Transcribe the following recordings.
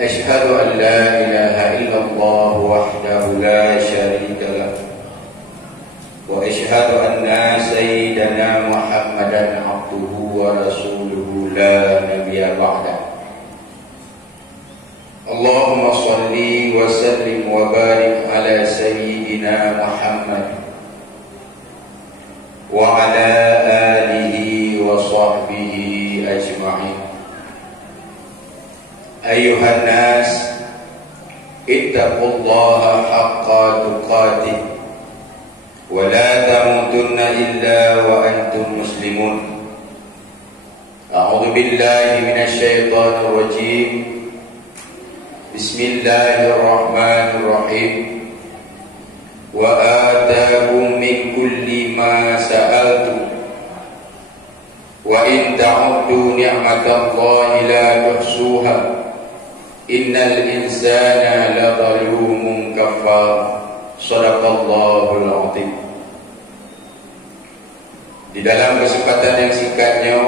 أشهد أن لا إله إلا الله وحده لا شريك له وأشهد أن سيدنا محمدا عبده ورسوله لا نبي بعده اللهم صل وسلم وبارك على سيدنا محمد وعلى آله وصحبه أجمعين أيها الناس اتقوا الله حق تقاته ولا تموتن إلا وأنتم مسلمون أعوذ بالله من الشيطان الرجيم بسم الله الرحمن الرحيم وآتاكم من كل ما سألتم وإن تعدوا نعمة الله لا تحصوها إن الإنسان لظلوم كفار صدق الله العظيم. Di dalam kesempatan yang singkatnya,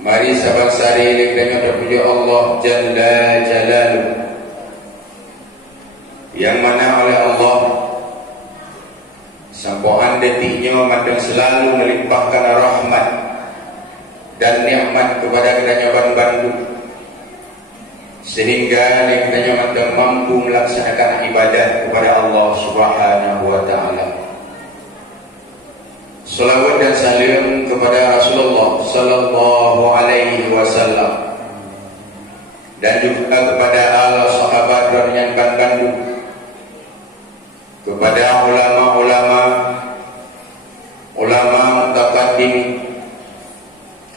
mari sahabat sari dengan terpuji Allah Jalla Jalaluh, yang mana oleh Allah sampoan detiknya madang selalu melimpahkan rahmat dan nikmat kepada kita Bandung, sehingga kita madang mampu melaksanakan ibadah kepada Allah Subhanahu wa taala. Salawat dan salam kepada Rasulullah sallallahu alaihi wasallam dan juga kepada al sahabat yang Bandung, kepada ulama mutaqaddim,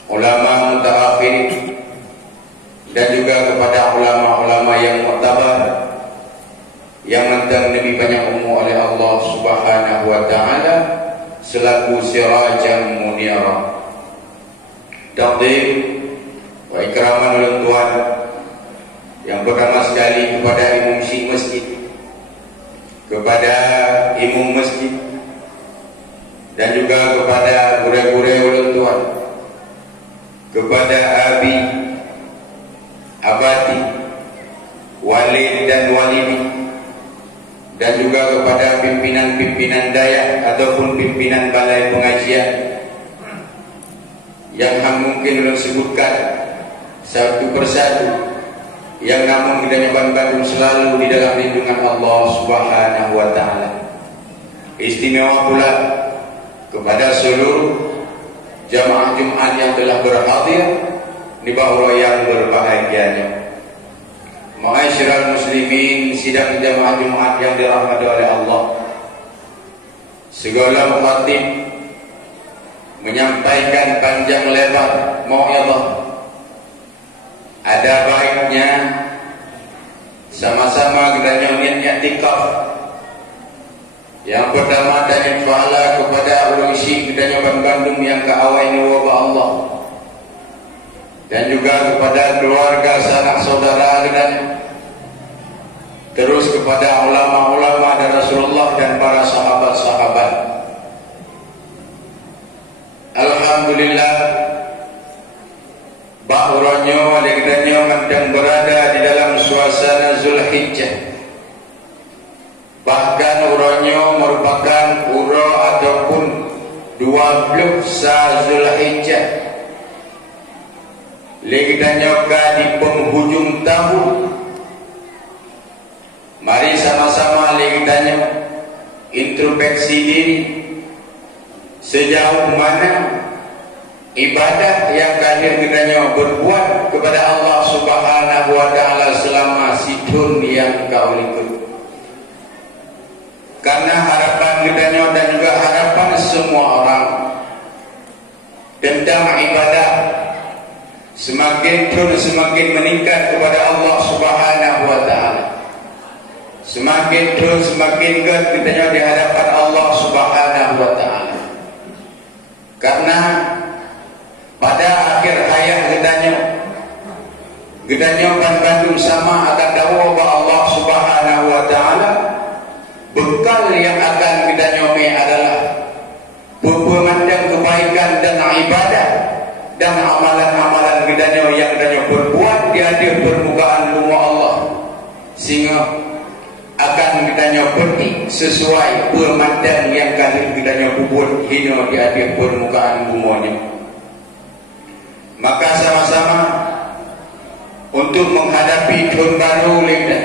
ulama mutaakhir, dan juga kepada ulama-ulama yang mu'tabar yang mentang lebih banyak umur oleh Allah Subhanahu wa taala selaku sirajan munira. Taqdim wa ikraman ulun tuan yang pertama sekali kepada imam syekh masjid, kepada imam masjid, dan juga kepada guru-guru ulun tuan, kepada abi, abadi, walid dan walidi, dan juga kepada pimpinan-pimpinan daya ataupun pimpinan balai pengajian yang mungkin ulun sebutkan satu persatu, yang namun kita Bandung selalu di dalam lindungan Allah Subhanahu wa taala. Istimewa pula kepada seluruh jamaah Jumat yang telah berhadir di bawah yang berbahagianya. Ma'asyiral muslimin, sidang jamaah Jumat yang dirahmati oleh Allah, segala mukhatib menyampaikan panjang lebar mau'izah. Ada baiknya sama-sama kita niat i'tikaf. Yang pertama dan fa'ala kepada ulun syekh kita Bandung yang keawainya wabah Allah, dan juga kepada keluarga sanak saudara dan terus kepada ulama-ulama dan Rasulullah dan para sahabat-sahabat. Alhamdulillah, bahuranya legdanya sedang berada di dalam suasana Zulhijjah. Bahkan uranya merupakan ura ataupun 20 Zulhijjah. Legdanya di penghujung tahun. Mari sama-sama legdanya introspeksi diri, sejauh mana ibadah yang kalian kiranya berbuat kepada Allah Subhanahu wa taala selama sidun yang kau ikut. Karena harapan kiranya dan juga harapan semua orang tentang ibadah semakin meningkat kepada Allah Subhanahu wa taala. Semakin kiranya di hadapan Allah Subhanahu wa taala. Karena pada akhir hayat gedanya Bandung sama akan dakwah Allah Subhanahu wa taala. Bekal yang akan kita nyome adalah pemandang kebaikan dan ibadah dan amalan-amalan kita yang kita berbuat di atas permukaan bumi Allah, sehingga akan kitanya petik sesuai pemandang yang kali kitanya bubur hina di atas permukaan bumi. Maka sama-sama untuk menghadapi tahun baru kita,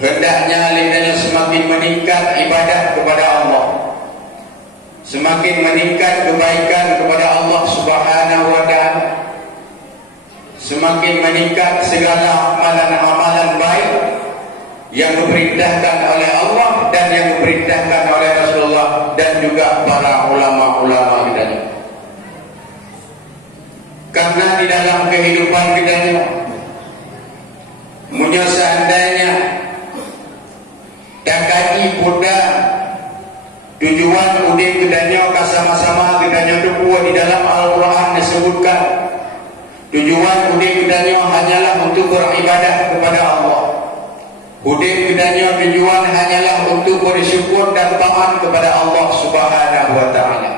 hendaknya kita semakin meningkat ibadah kepada Allah, semakin meningkat kebaikan kepada Allah Subhanahu wa Ta'ala, semakin meningkat segala amalan-amalan baik yang diperintahkan oleh Allah dan yang diperintahkan oleh Rasulullah dan juga para ulama-ulama kita. Karena di dalam kehidupan kita punya seandainya tak kaji puda tujuan udin kedanya sama-sama kedanya dua di dalam Al-Quran disebutkan tujuan udin kedanya hanyalah untuk beribadah kepada Allah. Udin kedanya tujuan hanyalah untuk bersyukur dan taat kepada Allah Subhanahu wa Ta'ala.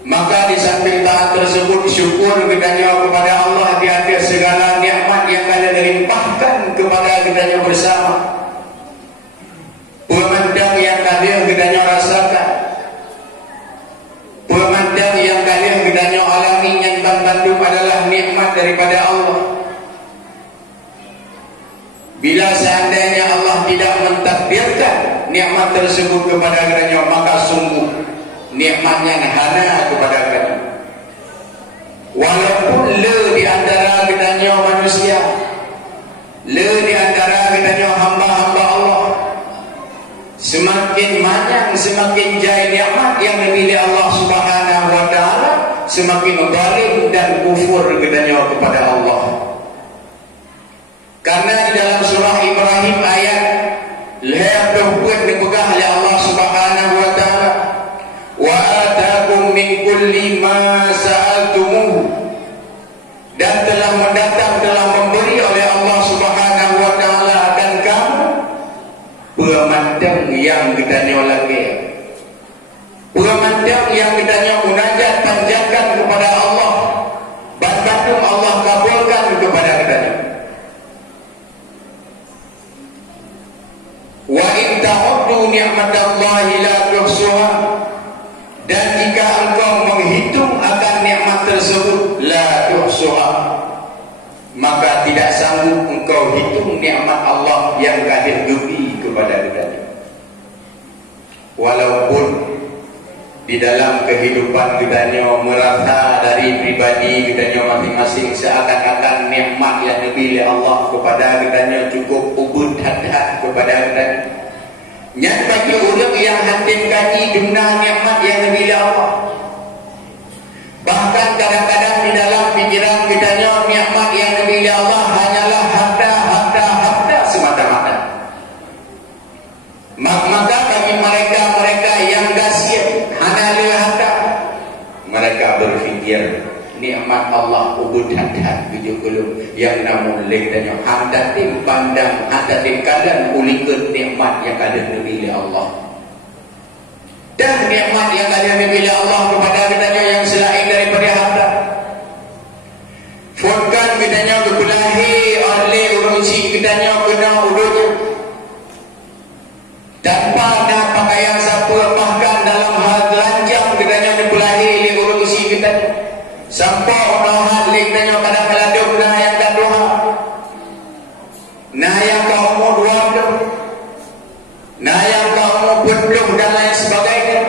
Maka di samping taat tersebut, syukur kedanya kepada Allah di atas segala nikmat yang ada dilimpahkan kepada kedanya bersama. Pemandang yang kalian kedanya rasakan, pemandang yang kalian kedanya alami yang Bandung adalah nikmat daripada Allah. Bila seandainya Allah tidak mentakdirkan nikmat tersebut kepada kedanya, maka sungguh nikmatnya hana kepada kita. Walaupun le di antara kita manusia, le di antara kita hamba-hamba Allah, semakin banyak, semakin jaya nikmat yang dimiliki Allah Subhanahu wa Ta'ala, semakin zalim dan kufur kita kepada Allah. Karena di dalam surah Ibrahim ayat 20 dipegang oleh Allah Subhanahu wa Ta'ala, wa atakum min kulli ma sa'altumuh, dan telah mendatang, telah memberi oleh Allah Subhanahu wa Ta'ala akan kamu pemandang yang kitanya lagi, pemandang yang kitanya munajat panjatkan kepada Allah, bandung Allah kabulkan kepada kitanya. Wa in ta'uddu ni'matallahi la tuhsuha, dan jika engkau menghitung akan nikmat tersebut, la tuhsuha, maka tidak sanggup engkau hitung nikmat Allah yang kadir gebi kepada kita. Walaupun di dalam kehidupan kita merasa dari pribadi kita masing-masing seakan-akan nikmat yang diberi Allah kepada kita cukup ubud hadat kepada kita. Yang bagi orang yang hatim kaji guna nikmat yang diberi Allah, bahkan kadang-kadang di dalam pikiran kita nikmat yang diberi Allah hanyalah harta semata-mata. Maka bagi mereka yang gasyir hanyalah harta, mereka berfikir nikmat Allah ubud hadat bijukulu yang namun leganya hadatin pandang hadatin kadang ulikan nikmat yang ada diberi Allah, dan nikmat yang ada diberi Allah kepada kitanya yang selain daripada harta. Forkan kitanya kebelahi oleh urusi kitanya kena udunya tanpa ada pakaian siapa, bahkan dalam hal telanjang kitanya dibelahi oleh urusi kitanya sampai orang hal kitanya kadang-kadang nah yang kaduha, nah yang kau umur 20, nah yang kau umur penuh dan lain sebagainya.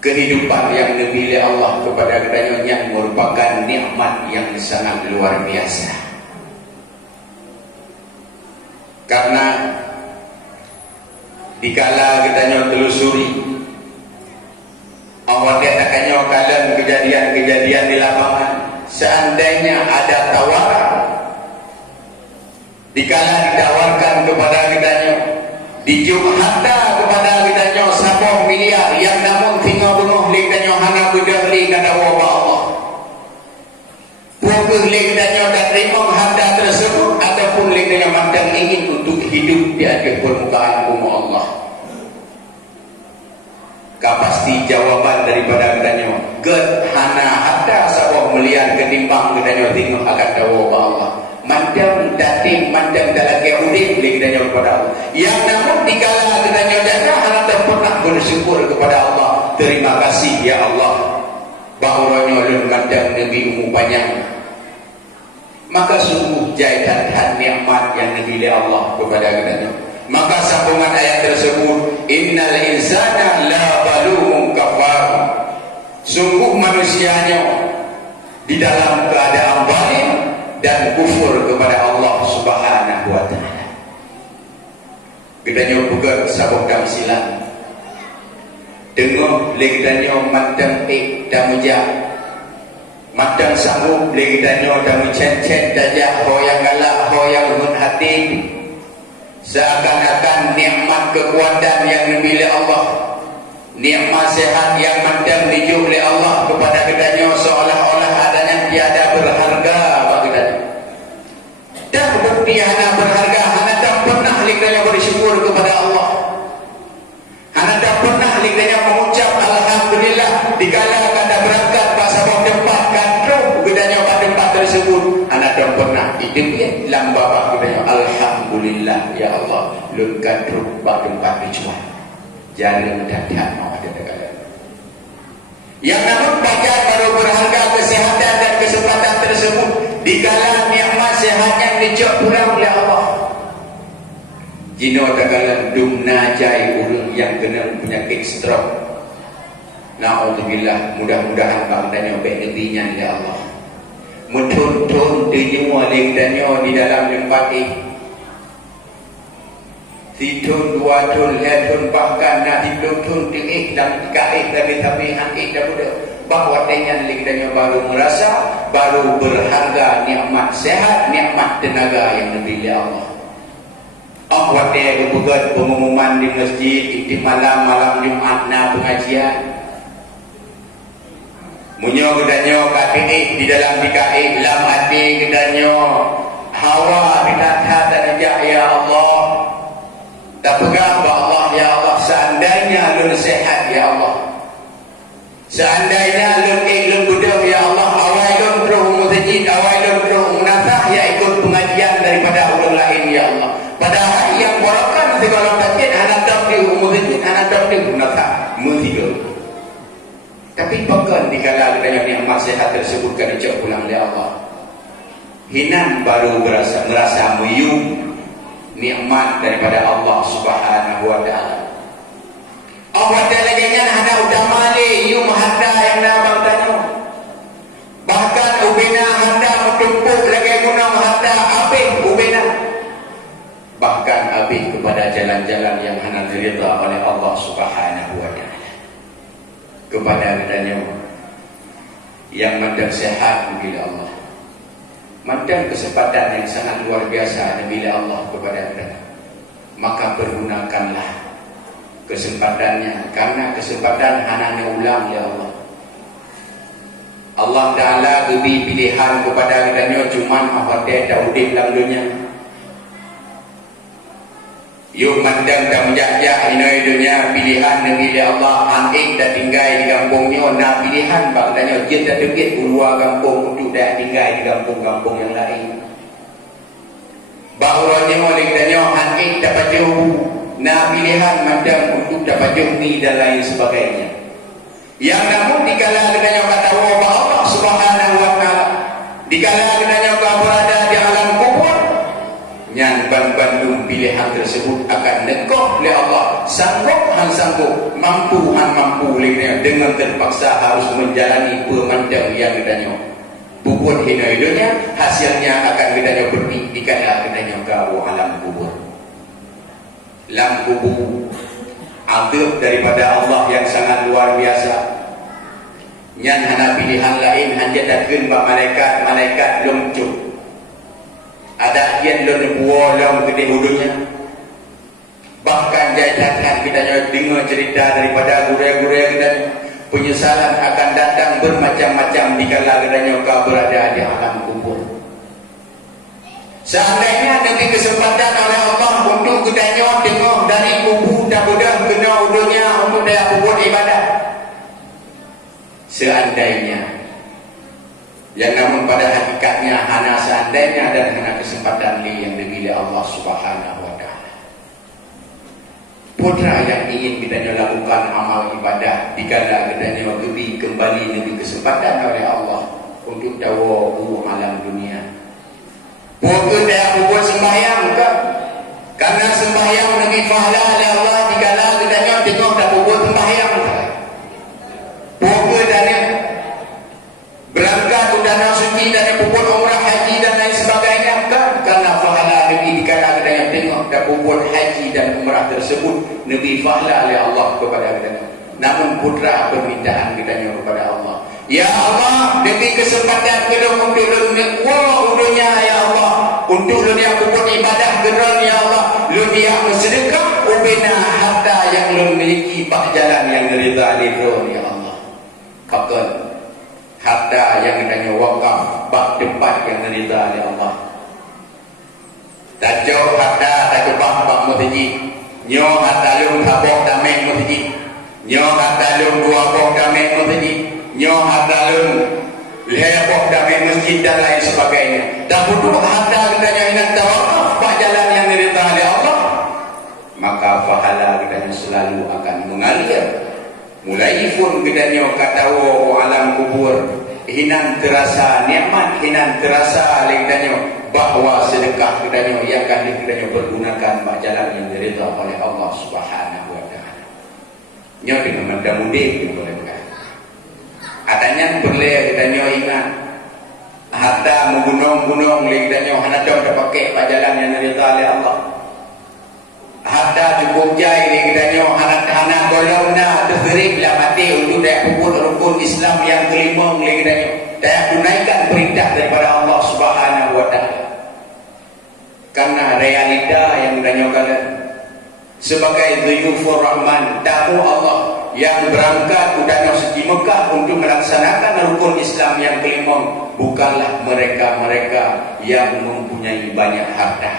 Kehidupan yang diberi Allah kepada kita yang merupakan nikmat yang sangat luar biasa. Karena dikala kita telusuri awal dikatakannya kalian kejadian-kejadian di lapangan, seandainya ada tawaran, dikala ditawarkan kepada kitanya, dijuk harta kepada kitanya 10 miliar yang namun tinggal bunuh kitanya hana berdahli kata wabah Allah, pukul kitanya dan terima harta tersebut ataupun kitanya mandang ingin untuk hidup di atas permukaan bumi Allah. Pasti jawaban daripada katanya ged hana timbang kita tengok akan tahu Allah. Mandang dating, mandang dalam keudin kita kepada Allah. Yang namun dikala kita jaga hanya tak pernah bersyukur kepada Allah. Terima kasih ya Allah. Bahuranya ulun mandang Nabi umur panjang. Maka sungguh jahitan nikmat yang diberi Allah kepada kita. Maka sambungan ayat tersebut, innal insana la zalumun kafar. Sungguh manusianya di dalam keadaan zalim dan kufur kepada Allah Subhanahu wa taala. Kita bukan sabuk dam silam. Dengar legdanyo mandang dan mujak. Mandang sanggup legdanyo dan mencen-cen dajah ho yang galak, ho yang lembut hati. Seakan-akan nikmat kekuatan yang dimiliki Allah, nikmat sehat yang mandang dijuk oleh Allah kepada kitanya seolah-olah adanya tiada berharga bagi kita. Dan bukti hana berharga, hana tak pernah likanya bersyukur kepada Allah. Hana tak pernah likanya mengucap alhamdulillah dikala kada berangkat pak sabab tempat kandung kitanya pada tempat tersebut. Hana tak pernah hidupnya dalam bapak kitanya alhamdulillah ya Allah lun kandung pak tempat dijual. Jangan mendadak mau ada negara. Yang namun bagian baru berharga kesehatan dan kesempatan tersebut dikala nikmat sehatnya dijak pulang oleh Allah. Jino dagalan dumna jai urang yang kena penyakit stroke. Na'udzubillah, mudah-mudahan bangdanya baik negerinya ya Allah. Muntun-tun dinyua lingdanya di dalam tempat ini. Tidun, dua tun, letun, bahkan nak tidun diik dan dikaik tapi hangik dah budak. Bahawa dengan liganya baru merasa, baru berharga nikmat sehat, nikmat tenaga yang diberi Allah. Awak dia berpegat pengumuman di masjid, di malam-malam Jumat na pengajian. Munyo kedanyo KPI di dalam DKI, dalam hati kedanyo hawa binatha dan ya Allah. Tak pegang bahawa Allah ya Allah, seandainya lun sehat ya Allah, seandainya lun budak ya Allah, awal lun terus muzajid, awal lun terus munafah ya ikut pengajian daripada orang lain ya Allah. Padahal yang berakan segala takit anak tak muzajid, anak tak munafah mutiga. Tapi bahkan dikala adanya nikmat sehat tersebut kan dicap pulang oleh Allah, hinan baru merasa meyung nikmat daripada Allah Subhanahu wa taala. Allah Taala ganya ada utama le yu mahanda yang nabang tanyo. Bahkan ubena handa metumpuk lagi guna mahanda abih ubena. Bahkan abih kepada jalan-jalan yang hana diridha oleh Allah Subhanahu wa taala. Kepada katanya yang mandang sehat bila Allah, mandang kesempatan yang sangat luar biasa bila Allah kepada kita, maka pergunakanlah kesempatannya, karena kesempatan hanya ulang ya Allah. Allah Ta'ala beri pilihan kepada kita cuma apa dia daudin dalam dunia. Yuk mandang dan menjajah inai dunia pilihan negeri Allah angin dan tinggal di kampungnya. Nah pilihan baktanya dia tak degit keluar kampung untuk dah tinggal di kampung-kampung yang lain. Bahawanya oleh katanya angin dapat jauh. Nah pilihan mandang untuk dapat jauh ni dan lain sebagainya. Yang namun dikala katanya kata Allah Subhanahu wa taala, dikala katanya berada di alam kubur, yang bandung pilihan tersebut akan nekoh oleh Allah, sanggup mampu dengan terpaksa harus menjalani pemandang yang katanya puput hidupnya, hasilnya akan katanya berpi dikala katanya kau alam kubur. Alam kubur adab daripada Allah yang sangat luar biasa. Nyan hana pilihan lain hanya datang bak malaikat lumcup. Ada yang lon bualang gede hudungnya. Bahkan jadikan kita dengar cerita daripada guru-guru kita, penyesalan akan datang bermacam-macam dikala katanya kau berada di alam kubur. Seandainya diberi kesempatan oleh Allah untuk kita dengar dari kubur dan mudah kena hudungnya untuk dia kubur ibadah. Seandainya yang namun pada hakikatnya hanya seandainya dan hanya kesempatan yang diberi Allah Subhanahu wa taala. Putra yang ingin kita lakukan amal ibadah dikala kita lebih kembali lebih kesempatan oleh Allah untuk dawa alam dunia. Bukan dia buat sembahyang kan? Karena sembahyang lebih pahala oleh Allah dikala kita tengok dah buat sembahyang. Bukan dari berangkat udara suci dari puput umrah haji dan lain sebagainya kan? Karena pahala lebih dikala kita tengok dah buat haji dan umrah tersebut lebih pahala oleh Allah kepada kita. Namun putra permintaan kita kepada Allah, ya Allah, demi kesempatan kita untuk dunia ya Allah, untuk dunia buat ibadah geron ya Allah, dunia bersedekah ubina harta yang memiliki bak jalan yang derita alifron ya Allah. Fakon harta yang kita wakaf bak tempat yang derita ya Allah. Tak jauh harta tak kebak bak mutiji, nyo harta lung tabok damai mutiji, nyo harta lung dua bok damai mutiji, nyo harta lung lehebok damai masjid dan lain sebagainya. Dan butuh harta kita yang ingat tawakaf pak jalan yang derita oleh Allah, maka pahala kita selalu akan mengalir. Mulai pun kita kata alam kubur hinan terasa nikmat, hinan terasa kita bahwa sedekah kita yang akan kita pergunakan pak jalan yang derita oleh Allah Subhanahu wa taala. Nyo dengan mudah-mudah boleh bukan. Adanya perlu kita ingat harta menggunung-gunung kita hanya dah pakai pak jalan yang derita oleh Allah. Harta cukup jai kita hana golongna tergerik lah mati untuk daya puput rukun Islam yang kelima kita daya tunaikan perintah daripada Allah Subhanahu wa taala. Karena realita yang kita kalian sebagai dhuyufur rahman, tamu Allah yang berangkat udara suci Mekah untuk melaksanakan rukun Islam yang kelima bukanlah mereka-mereka yang mempunyai banyak harta,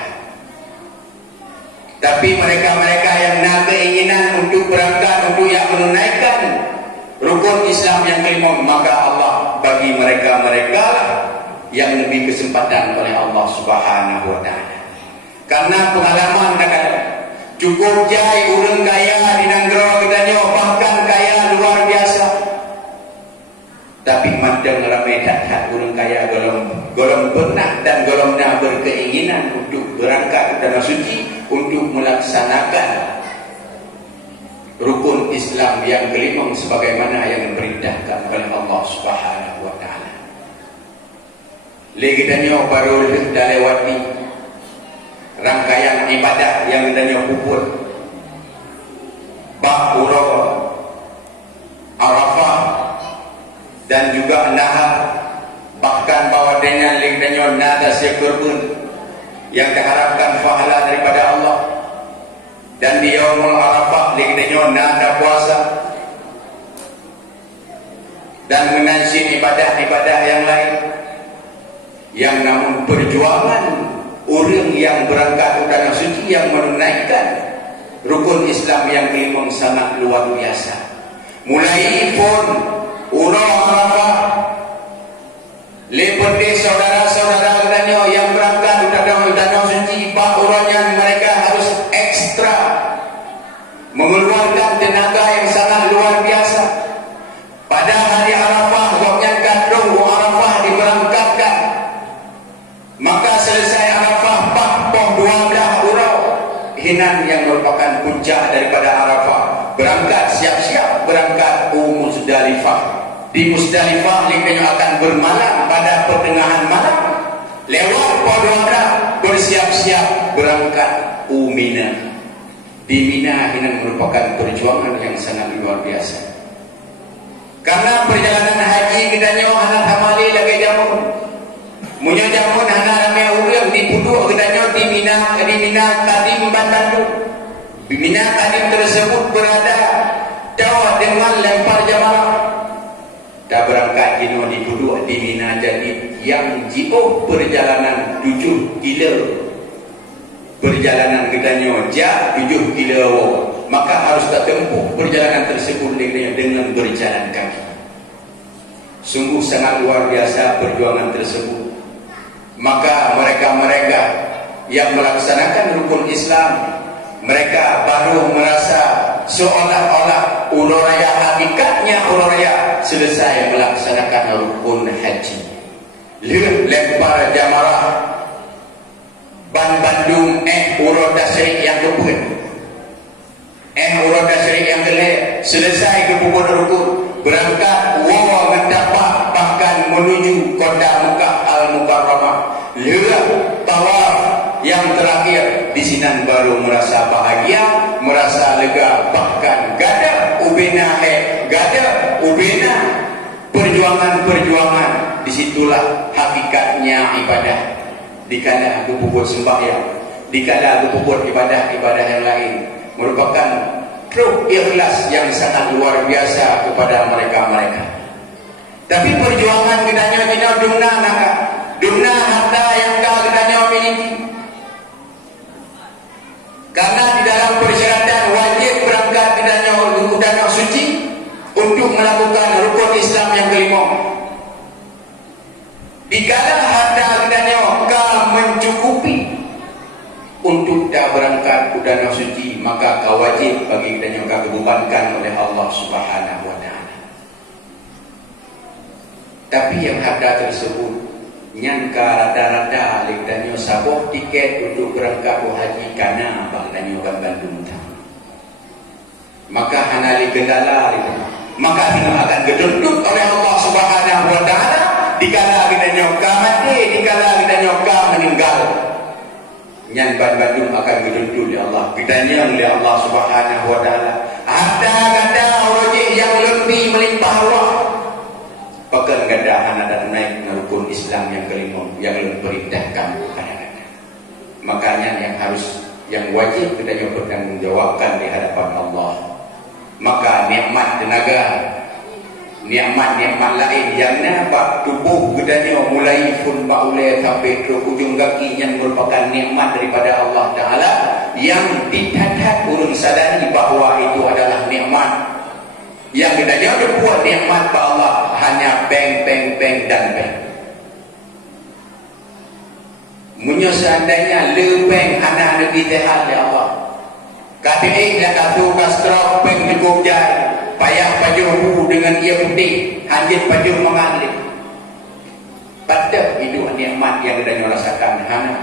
tapi mereka-mereka yang nak keinginan untuk berangkat untuk yang menunaikan rukun Islam yang kelima, maka Allah bagi mereka-mereka lah yang lebih kesempatan oleh Allah Subhanahu wa taala. Karena pengalaman kata cukup jai orang kaya di negara kita bahkan kaya luar biasa, tapi mandang ramai tak orang kaya golong pernah dan golong nak berkeinginan untuk berangkat ke tanah suci untuk melaksanakan rukun Islam yang kelima sebagaimana yang diperintahkan oleh Allah Subhanahu wa taala. Lagi tanya baru dah lewati rangkaian ibadah yang tanya puput bak urah Arafah dan juga nahar, bahkan bawa dengan lagi tanya nada seekor pun yang diharapkan pahala daripada Allah. Dan di Yaumul Arafah dikitanya nada puasa dan menansi ibadah-ibadah yang lain, yang namun perjuangan orang yang berangkat ke tanah suci yang menunaikan rukun Islam yang kelima sangat luar biasa. Mulai pun urang Arafah lepas saudara-saudara katanya yang berangkat ke tanah suci, pak urangnya mereka harus ekstra mengeluarkan tenaga yang sangat luar biasa. Pada hari Arafah waktunya kadung Arafah diberangkatkan, maka selesai Arafah pak 12 urang hinan yang merupakan puncak daripada Arafah berangkat, siap-siap berangkat Musdalifah. Di Musdalifah mereka akan bermalam pada pertengahan malam, lewat Podora bersiap-siap berangkat Mina. Di Mina ini merupakan perjuangan yang sangat luar biasa. Karena perjalanan haji kita hana tamali lagi jamun, munyo jamun hana ramai orang di puduk kita di Mina Kadim Bandung. Di Mina Kadim tersebut berada jauh dengan lempar jamaah. Dah berangkat kino di puduk di Mina, jadi yang jauh perjalanan 7 kilo. Perjalanan kita nyoja 7 kilo, maka harus tak tempuh perjalanan tersebut dengan berjalan kaki. Sungguh sangat luar biasa perjuangan tersebut. Maka mereka-mereka yang melaksanakan rukun Islam, mereka baru merasa seolah-olah ururaya hakikatnya ururaya selesai melaksanakan rukun haji. Lempar jamarah ban Bandung urut tasrik yang kebun, urut tasrik yang kelih, selesai kebun rukun, berangkat wawa mendapat bahkan menuju kota Mekah Al-Mukarramah. Lewat tawaf yang terakhir di sini baru merasa bahagia, merasa lega, bahkan gada ubena perjuangan. Disitulah hakikatnya ibadah. Dikala berbuat sembahyang, dikala berbuat ibadah yang lain, merupakan ruh ikhlas yang sangat luar biasa kepada mereka-mereka. Tapi perjuangan kita dumna harta yang kita miliki. Karena di dalam persyaratan wajib berangkat ke danau suci untuk melakukan rukun Islam yang kelima. Dikala harta kita mencukupi untuk dah berangkat ke danau suci, maka kau wajib bagi kita kebebankan oleh Allah Subhanahu wa taala. Tapi yang harta tersebut nyangka rata-rata kita saboh tiket untuk berangkat ke haji karena abang dan Bandung. Maka hanali kendala itu. Maka kita akan gedundut oleh Allah Subhanahu wa taala dikala kita nyoka mati, dikala kita nyoka meninggal. Nyan Bandung akan gedundut oleh Allah. Kitanya oleh Allah Subhanahu wa taala. Ada kata rojih yang lebih melimpah ruah. Pakan gadahan ada naik rukun Islam yang kelima yang lebih perintahkan kepada kita. Makanya yang wajib kita bertanggungjawabkan di hadapan Allah. Maka nikmat tenaga, nikmat lain yang nampak tubuh gedanya mulai pun baulai sampai ke ujung kaki yang merupakan nikmat daripada Allah Ta'ala yang ditatat urun sadari bahawa itu adalah nikmat. Yang kita jauh buat nikmat pada Allah hanya peng dan peng. Munyo seandainya lebeng anak lebih sehat ya Allah. KPI dan katu kastrok peng cukup jari. Payah pajuh dengan ia putih, hanjit pajuh mengalir. Pada itu nikmat yang kita rasakan hana.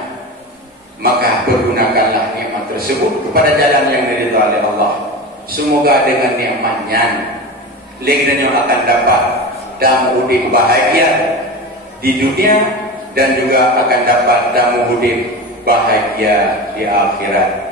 Maka pergunakanlah nikmat tersebut kepada jalan yang diridhai oleh Allah. Semoga dengan nikmatnya legenda akan dapat damu hidup bahagia di dunia dan juga akan dapat damu hidup bahagia di akhirat.